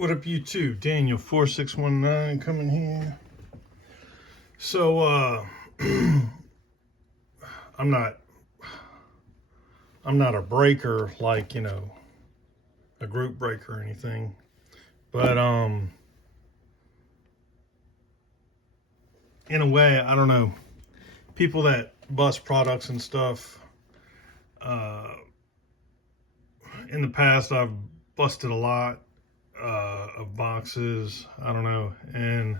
What up, YouTube? Daniel 4619 coming here. So I'm not a breaker, like, you know, a group breaker or anything, but in a way, I don't know, people that bust products and stuff, in the past I've busted a lot of boxes, I don't know, and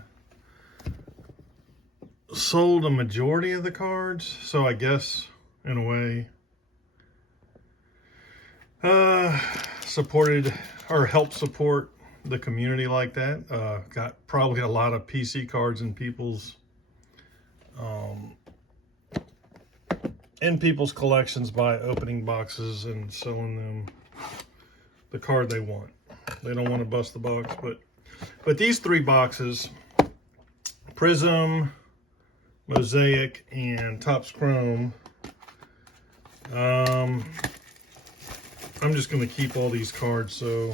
sold a majority of the cards. So I guess in a way supported or helped support the community like that. Got probably a lot of PC cards in people's collections by opening boxes and selling them the card they want. They don't want to bust the box, but these three boxes, Prism, Mosaic, and Topps Chrome, I'm just going to keep all these cards, so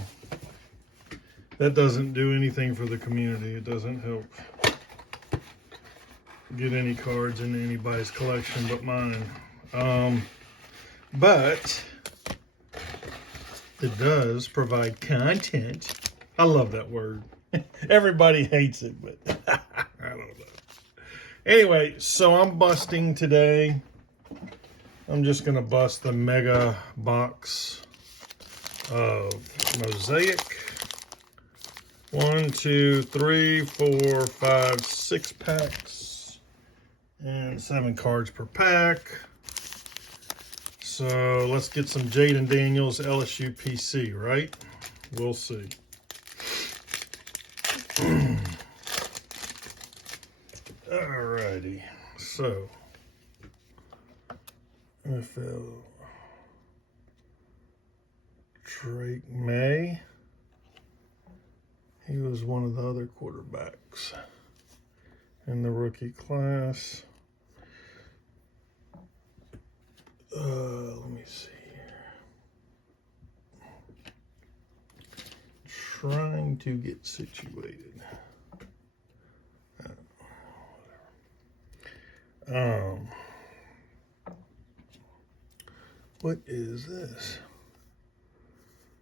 that doesn't do anything for the community. It doesn't help get any cards into anybody's collection but mine. But it does provide content. I love that word. Everybody hates it, but I don't know. Anyway, so I'm busting today. I'm just going to bust the mega box of Mosaic. 1, 2, 3, 4, 5, 6 packs. And 7 cards per pack. So let's get some Jaden Daniels LSU PC, right? We'll see. Alrighty. So, NFL Drake May. He was one of the other quarterbacks in the rookie class. Let me see here. Trying to get situated. What is this?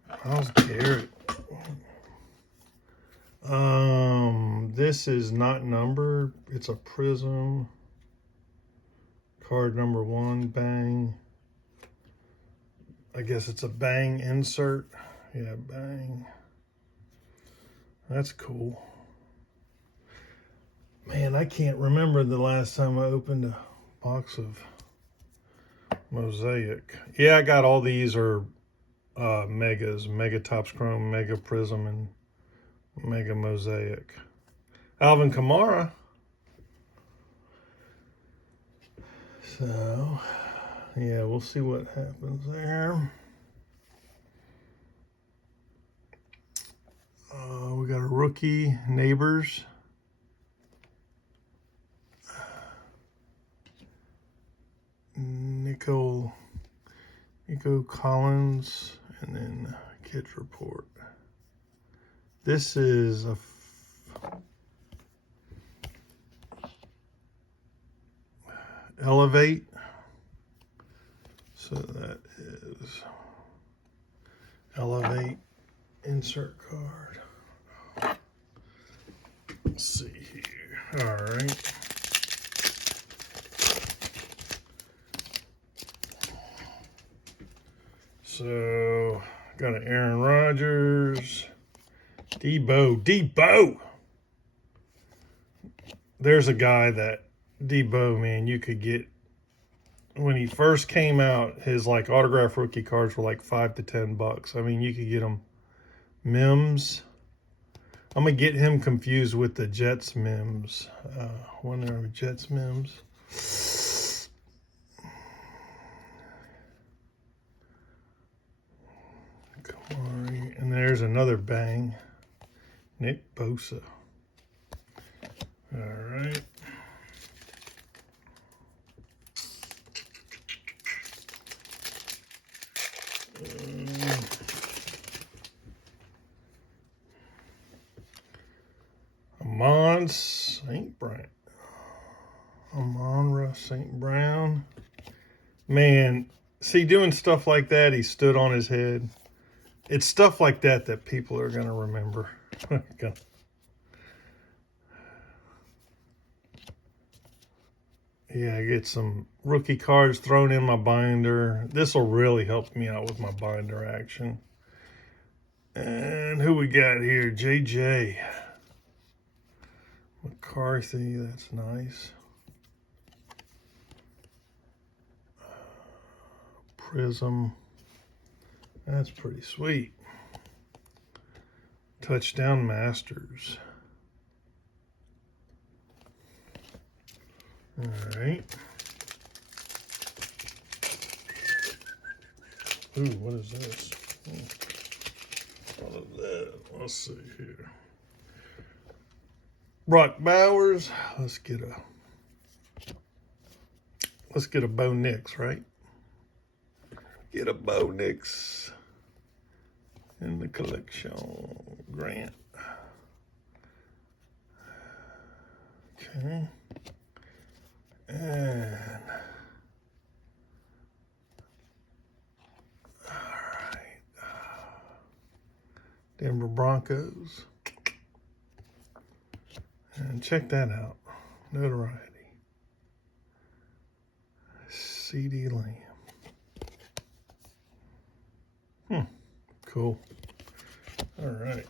How's Garrett? This is not numbered. It's a Prism. Card number 1, bang. I guess it's a bang insert. Yeah, bang. That's cool. Man, I can't remember the last time I opened a box of Mosaic. Yeah, I got all these are megas. Mega Topps Chrome, Mega Prism, and Mega Mosaic. Alvin Kamara. So, yeah, we'll see what happens there. We got a rookie, Neighbors. Nico Collins, and then Kids Report. This is a Elevate. So that is Elevate insert card. Let's see here. All right. So, got an Aaron Rodgers, Debo. There's a guy that, Debo, man, you could get, when he first came out, his like autograph rookie cards were like $5 to $10. I mean, you could get them Mims. I'm going to get him confused with the Jets Mims. When are Jets Mims? And there's another bang. Nick Bosa. All right. Amon St. Brown. Amon St. Brown. Man, see, doing stuff like that, he stood on his head. It's stuff like that that people are going to remember. Yeah, I get some rookie cards thrown in my binder. This will really help me out with my binder action. And who we got here? JJ McCarthy, that's nice. Prism, that's pretty sweet. Touchdown Masters. All right. Ooh, what is this? What is that? Let's see here. Brock Bowers. Let's get a Bo Nix, right? Get a Bo Nix in the collection. Grant. Okay. And all right. Denver Broncos. And check that out. Notoriety. CD Lamb. Cool. All right.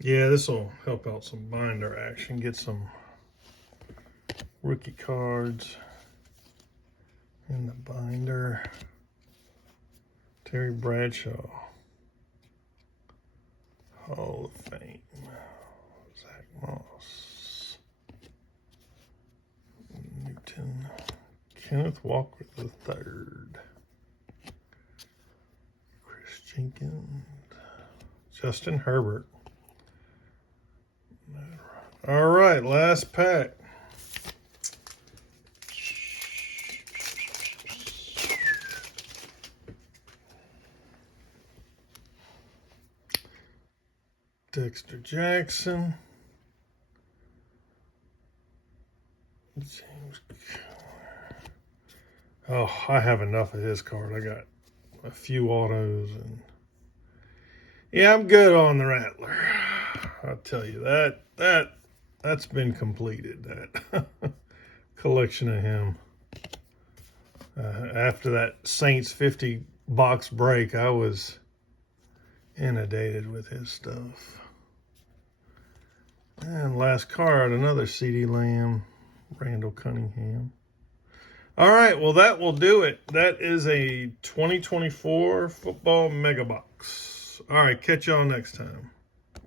Yeah, this will help out some binder action. Get some rookie cards in the binder. Terry Bradshaw. Hall of Fame. Zach Moss. Newton. Kenneth Walker III. Chris Jenkins. Justin Herbert. All right, last pack. Dexter Jackson. James. Oh, I have enough of his card. I got a few autos and yeah, I'm good on the Rattler. I'll tell you that's been completed. That collection of him. After that Saints 50 box break, I was inundated with his stuff. And last card, another CD Lamb, Randall Cunningham. All right, well, that will do it. That is a 2024 football mega box. All right, catch y'all next time.